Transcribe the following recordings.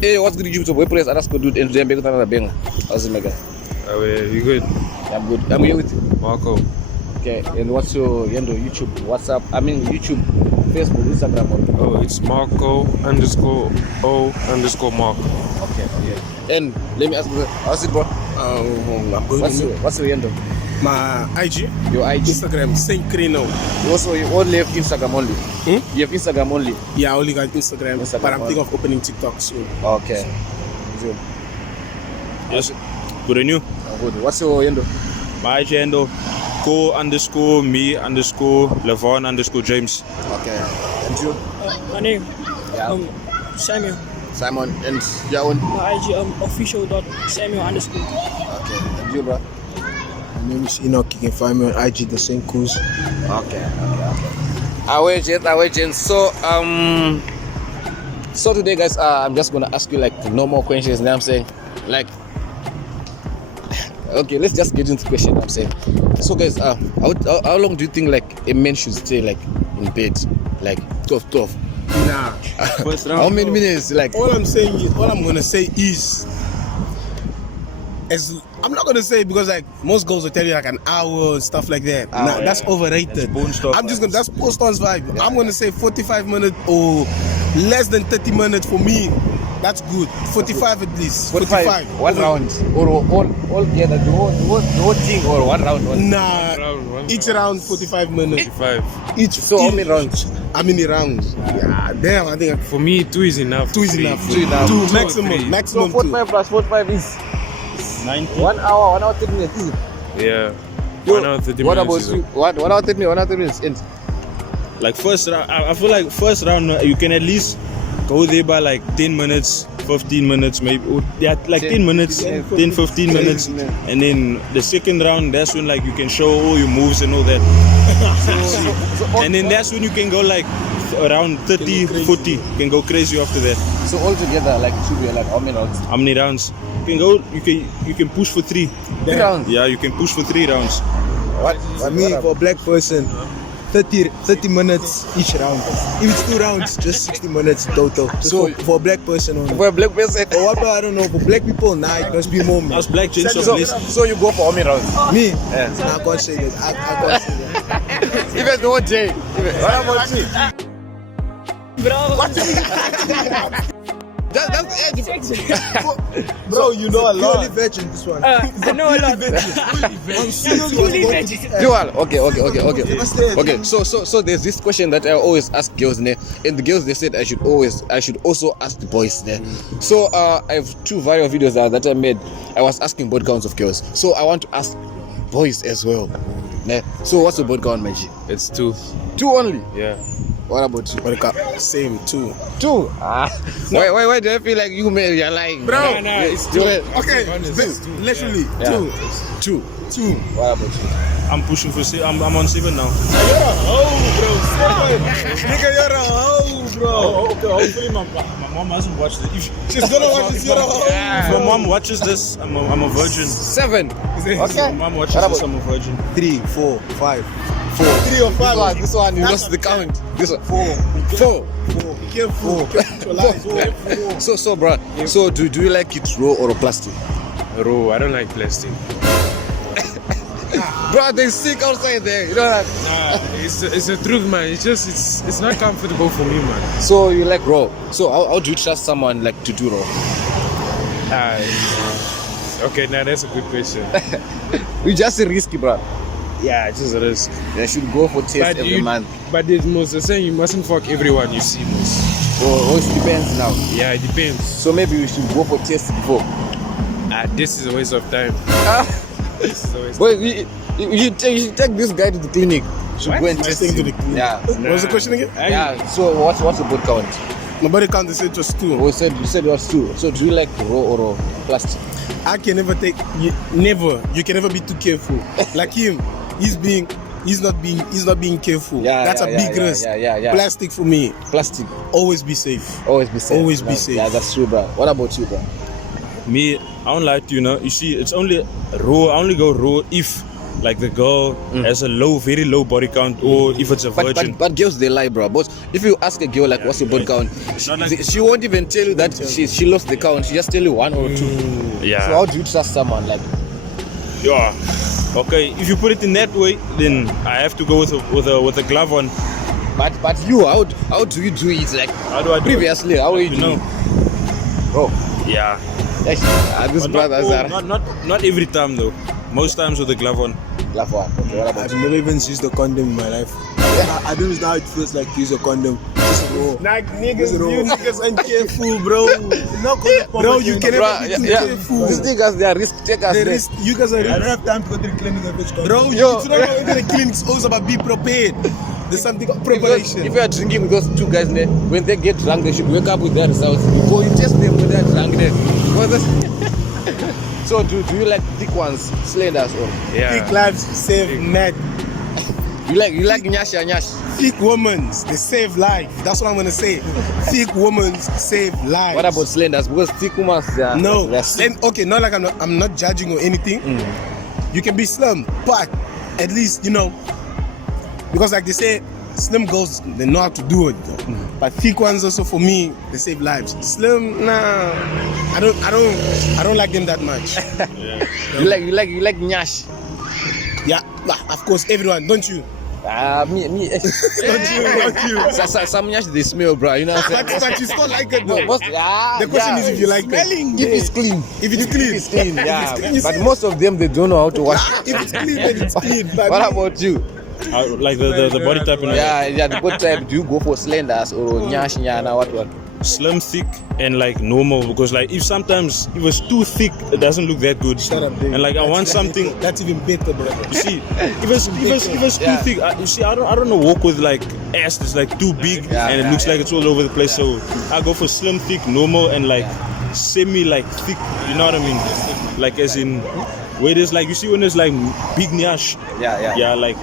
Hey, what's good YouTube? We press underscore dude and then back with another banger. How's it, mega? You good? Yeah, I'm good. I'm here with Marco. Okay, and what's your YouTube, WhatsApp? I mean YouTube, Facebook, Instagram. Oh, it's Marco _O_ Mark. Okay. And let me ask you, how's it, bro? I'm good. What's your handle? My IG? Your IG? Instagram, Saint Crino. Also, you only have Instagram only? You have Instagram only? Yeah, I only got Instagram but I'm thinking of opening TikTok soon. Okay. Good. Yes. Good on you? Good. What's your handle? My IG handle, co_me_Levon_James. Okay. And you? My name? Yeah. Samuel. Simon. And your own? My IG official.Samuel_. Okay. And you, bro? My name is Enoch. You can find me on IG, the same cruise. Okay. I wait. So today, guys, I'm just gonna ask you like normal questions. You know what I'm saying? Like, okay, let's just get into the question. I'm saying. So, guys, how long do you think like a man should stay like in bed, like 12? Nah. How many minutes? Like, all I'm gonna say is, I'm not gonna say because like most girls will tell you like an hour and stuff like that. That's overrated. That's post-ons vibe. Yeah. I'm gonna say 45 minutes or less than 30 minutes for me. That's good. 45 at least. 45. One round or all together the whole thing or one round? Nah. Each round 45 minutes. 45. Each. So how many rounds? How many rounds? Yeah, damn. I think For me, 2 is enough. 2 is enough. 2 enough. 2 2 maximum. So 45 plus 45 is 90. 1 hour, 30 minutes. Is it? Yeah. Yo, 1 hour 30 what minutes. about you? 1 hour 30 minutes. 1 hour 30 minutes. End. Like first round, I feel like first round you can at least go there by like 10 minutes, 15 minutes maybe. Yeah, like 10 minutes, 10, 15 minutes. And then the second round, that's when like you can show all your moves and all that. And then that's when you can go like around 30, 40. You can go crazy after that. So altogether, like it should be like how many rounds? How many rounds? You can push for 3. 3 rounds? Yeah, you can push for 3 rounds. What? For me, for a black person, 30 minutes each round. If it's 2 rounds, just 60 minutes total. So for a black person only. For a black person? For what, I don't know. For black people, nah, it must be more. As black gents, So you go for how many rounds? Me? Yeah. Nah, I can't say that. I can't say that. Even the whole day. What about you? That's the edge. Bro, you know a lot. Purely virgin, this one. I know a lot. Okay. So there's this question that I always ask girls, and the girls they said I should also ask the boys there. So I have 2 viral videos that I made. I was asking body counts of girls. So I want to ask boys as well. So what's your body count, Maji? It's 2. 2 only? Yeah. What about you? same 2. 2? Why do I feel like you're lying? Bro, no, it's 2. Okay, literally 2. What about you? I'm pushing for 7. I'm on 7 now. Nigga, you're a hoe, bro. Okay, hopefully my mom hasn't watched it. She's gonna watch this. You're a hoe. If my mom watches this, I'm a virgin. 7. If my mom watches this, I'm a virgin. 3, 4, 5. 3 or 5. This one you lost the count. This one 4. Careful. So bro, so do you like it raw or plastic? Raw, I don't like plastic. Bro, they sick outside there. You know that? Nah, it's the truth, man. It's not comfortable for me, man. So you like raw. So how do you trust someone like to do raw? Okay, now that's a good question. You just risky, bro. Yeah, it's just a risk. They should go for test every month. But there's most the saying you mustn't fuck everyone you see, most. Or it depends now. Yeah, it depends. So maybe we should go for test before. This is a waste of time. This is a waste. Well, you should take this guy to the clinic. Should go and test him. To the clinic. Yeah. What was the question again? Yeah. So what's the body count? My body count, they said it was 2. You said it was 2. So do you like raw or plastic? I can never take. You can never be too careful. Like him, he's not being careful. Yeah, that's a big risk. Yeah. Plastic for me. Plastic. Always be safe. Always be safe. Yeah, that's true, bro. What about you, bro? Me, I don't like to, you see, it's only raw. I only go raw if like the girl has a very low body count, or if it's a virgin. But girls, they lie, bro. But if you ask a girl like, what's your body count, she won't even tell you that she lost the count. She just tell you 1 or 2. Yeah. So how do you trust someone like? Yeah. Okay. If you put it in that way, then I have to go with a glove on. But you, how do you do it? Like, How do I do previously, how do you do? know? Bro, Yeah. yes, these But brothers are not every time though. Most times with a glove on. love one. Okay, what about I've never even used a condom in my life. I don't know how it feels like to use a condom. Just raw. Like niggas, Just raw. you niggas ain't careful, bro. Bro, you can Bro, never be too careful. These niggas, they are risk takers. They man. risk, you guys are I don't risk. have time to go to the clinic and fetch condom. Bro, Yo. it's not going to the clinic. It's always about be prepared. There's something called If preparation. you are drinking with those 2 guys, when they get drunk, they should wake up with their results. Before you test them when they are drunk. So do you like thick ones, slenders, or Yeah. Thick lives save net. you like nyasha nyash? Thick women, they save life. That's what I'm gonna say. Thick women save lives. What about slenders? Because thick women, they are No, they are then okay, not like I'm not judging or anything. You can be slim, but at least you know, because like they say, slim girls they know how to do it. But thick ones also for me they save lives. Slim, nah, I don't like them that much. You like nyash? Yeah, of course everyone, don't you? Me. Don't you? Some nyash they smell, bro. You know what I'm saying? But you still like it No, though. The question is if you like it. If it's clean. If it's clean. If it's clean, yeah. If it's clean, But most of them they don't know how to wash. if it's clean, then it's clean. But What about you? Like the body type, you know, Yeah, the good type. Do you go for slenders or nyash nyana? What? slim, thick, and like normal. Because like if it's too thick, it doesn't look that good. Shut up, Dave. And like I want something. That's even better, bro. You see, if it's too Yeah. thick, you see, I don't know, walk with like ass that's like too big and it looks like it's all over the place. So I go for slim, thick, normal, and like semi like thick. You know what I mean? Like as in where there's like, you see when there's like big nyash. Yeah, like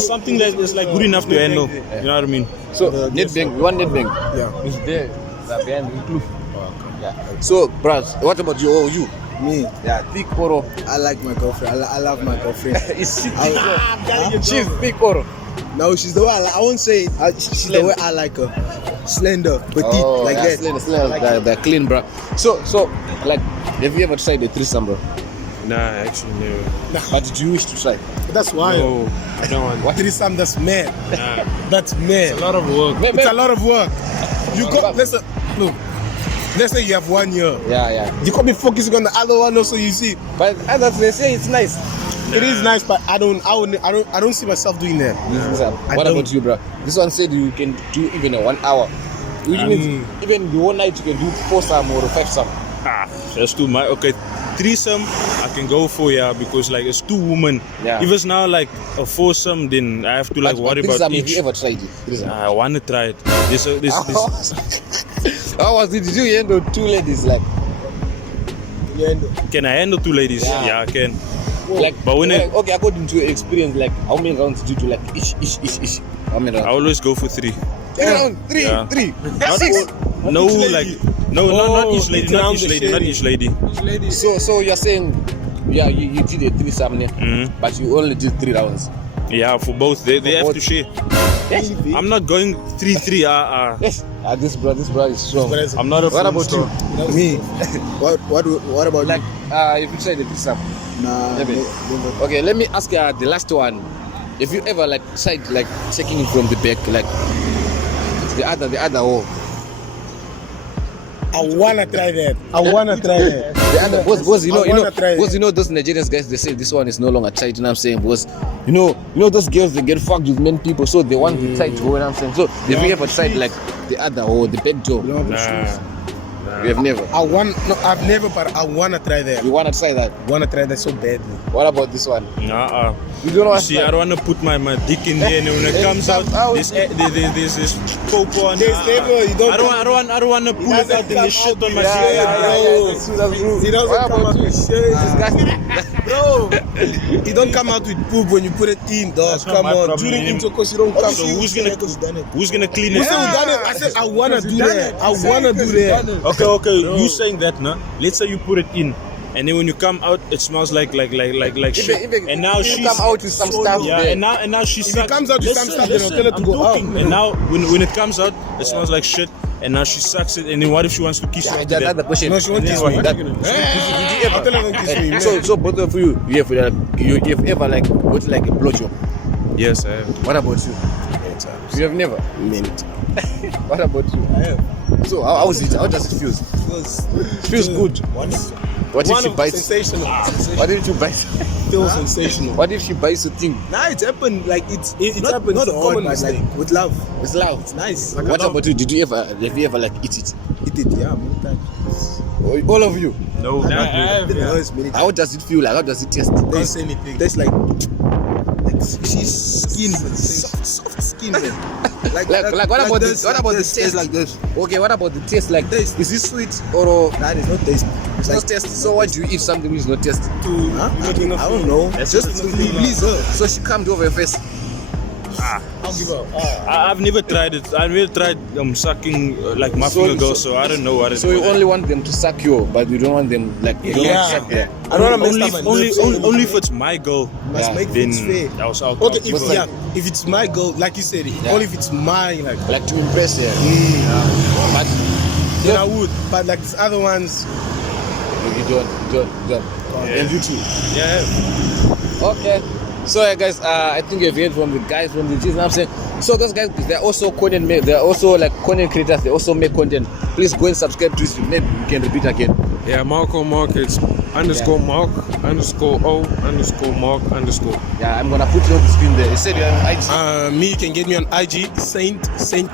something that is like good enough to handle. You know what I mean? So netbang, you want netbang? Yeah. It's there. Behind the kloof. Yeah. So, bros, what about you? Oh, you? Me, Yeah, thick oro. I like my girlfriend. I love my girlfriend. Is she thick oro? She's thick oro. No, she's the way I won't say it. She's the way I like her. Slender, petite, like that. Slender, they're clean, bro. So, like, have you ever tried a threesome, bro? Nah, actually no. But did you wish to try? That's why. No, I don't want. What threesome? That's mad. Nah. That's mad. A lot of work. It's a lot of work. You got let's say you have 1 year. Yeah. You can't be focusing on the other one also. You see, But others, they say it's nice. it is nice, but I don't see myself doing that. What don't. about you, bro? This one said you can do even a 1 hour. Which means even the one night you can do 4 some or 5 some. That's too much. Okay, threesome I can go for, yeah, because like it's 2 women. Yeah. If it's now like a foursome, then I have to like worry about threesome, have each. you ever tried it? Threesome. I wanna try it. This How was it? Did you handle 2 ladies like? can I handle 2 ladies? Yeah. Yeah, I can. Like, But when like, okay, according to your experience, like how many rounds did you do? Like ish? How many I rounds? always go for 3. 3 rounds, three, Yeah. 3, Not 6. all- no, like not each lady, not each lady. So you're saying, yeah, you did a threesome, but you only did 3 rounds. Yeah, for both. They have both. to share. Yes. I'm not going 3-3. Yes. This bro is strong. I'm not a What fool, about so- you? Me, what about Like, you? if you tried the threesome. Nah, Maybe. never. Okay, let me ask you the last one. If you ever like tried like checking it from the back, like the other hole. I wanna try that. The other, because you I wanna try it. because you know those Nigerians guys, they say this one is no longer tight. You know what I'm saying? Because you know those girls, they get fucked with many people, so they want the tight hole. You know what I'm saying? So have you ever tried like the other hole, the back door? Nah. You have never. I've never, but I wanna try that. You wanna try that? Wanna try that so badly. What about this one? Nah. You don't know. See, I don't want to put my dick in there, and when it comes out, there's this popo on. never, you don't I don't want to pull it out and the shit on my Yeah, dick. that's true. He doesn't What come about out you? with shit. Disgusting. Bro, you don't come out with poop when you put it in, dog. That's not Come my on, problem. during intercourse you don't come. So who's gonna clean Who it? said we done it? I said I wanna do that. I wanna do that. Okay, you saying that, no? Let's say you put it in, and then when you come out, it smells like shit. And now you she's come out with some stuff. yeah, there. and now she If it comes out with some stuff, then I'll tell her to I'm go out. talking. And now when it comes out, it smells like shit. And now she sucks it. And then what if she wants to kiss you? after That's that? the question. No, she won't kiss me. That- I'll tell her don't kiss me. So both of you have ever like got like a blowjob? Yes, I have. What about you? You have never. What about you? I have. So how is it? How does it feel? Feels good. What if she bites? Sensational. What if you bite? Feels sensational. What if she bites a thing? Nah, it's happened. Like it's Not happened. Not a hard, common but mistake. like with love. It's loud. It's nice. What about you? Have you ever like eat it? Eat it, yeah, many times. All of you. No, not really. No, it's many times. How does it feel like? How does it taste? Can't say anything. There's like she's skin, soft skin, man. Like what about this, what about the this, taste? like this? Okay, what about the taste? Like Taste. is it sweet or Nah, there's no taste. it's not tasty? So why do you eat something which is not tasty? Huh? I don't know. Just to please her. So she come over your face. I'll give up. I've never tried it. I've never tried sucking like muffing a girl, so I don't know what it is. So you only want them to suck you, but you don't want them like you don't want to suck them. I don't want to only, mess up my only, lips. only if it's my girl, Must make then things fair. that was out. Okay, What's like- if it's my girl, like you said, only if it's mine, like Like to impress her. But then I would. But like these other ones, you don't. And you too. Yeah. Okay. So guys, I think you've heard from the guys from the G's. You know what I'm saying? So those guys, they're also content they're also like content creators. They also make content. Please go and subscribe to this. Maybe you can repeat again. Yeah, Marco Mark, it's underscore Mark, underscore O, underscore Mark, underscore. Yeah, I'm gonna put it on the screen there. You said you're on IG. me, you can get me on IG, Saint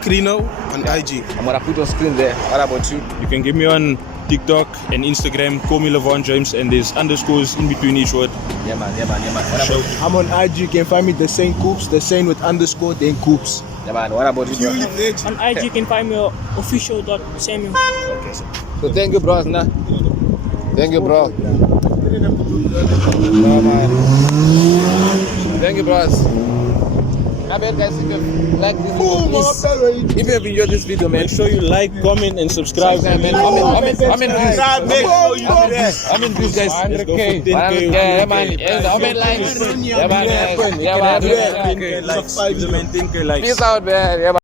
Crino on IG. I'm gonna put on screen there. What about you? You can get me on TikTok and Instagram. Call me Levon James, and there's underscores in between each word. Yeah man. What about you? I'm on IG. You can find me the same Coops, the same with underscore, then Coops. Yeah man. What about you? bro? On IG, you can find me official.samuel. Okay, so thank you, bros. Nah. Thank you, bro. Thank you, bros. I bet guys, if you like this video, please, if you have enjoyed this video, man, Make sure you like, comment, and subscribe. man. I'm in views. Make sure you do that. I'm in views, guys. Let's go for 10K. Yeah, man. I'm in likes. Yeah, man. Yeah, man. Like, Peace out, man. Yeah, man.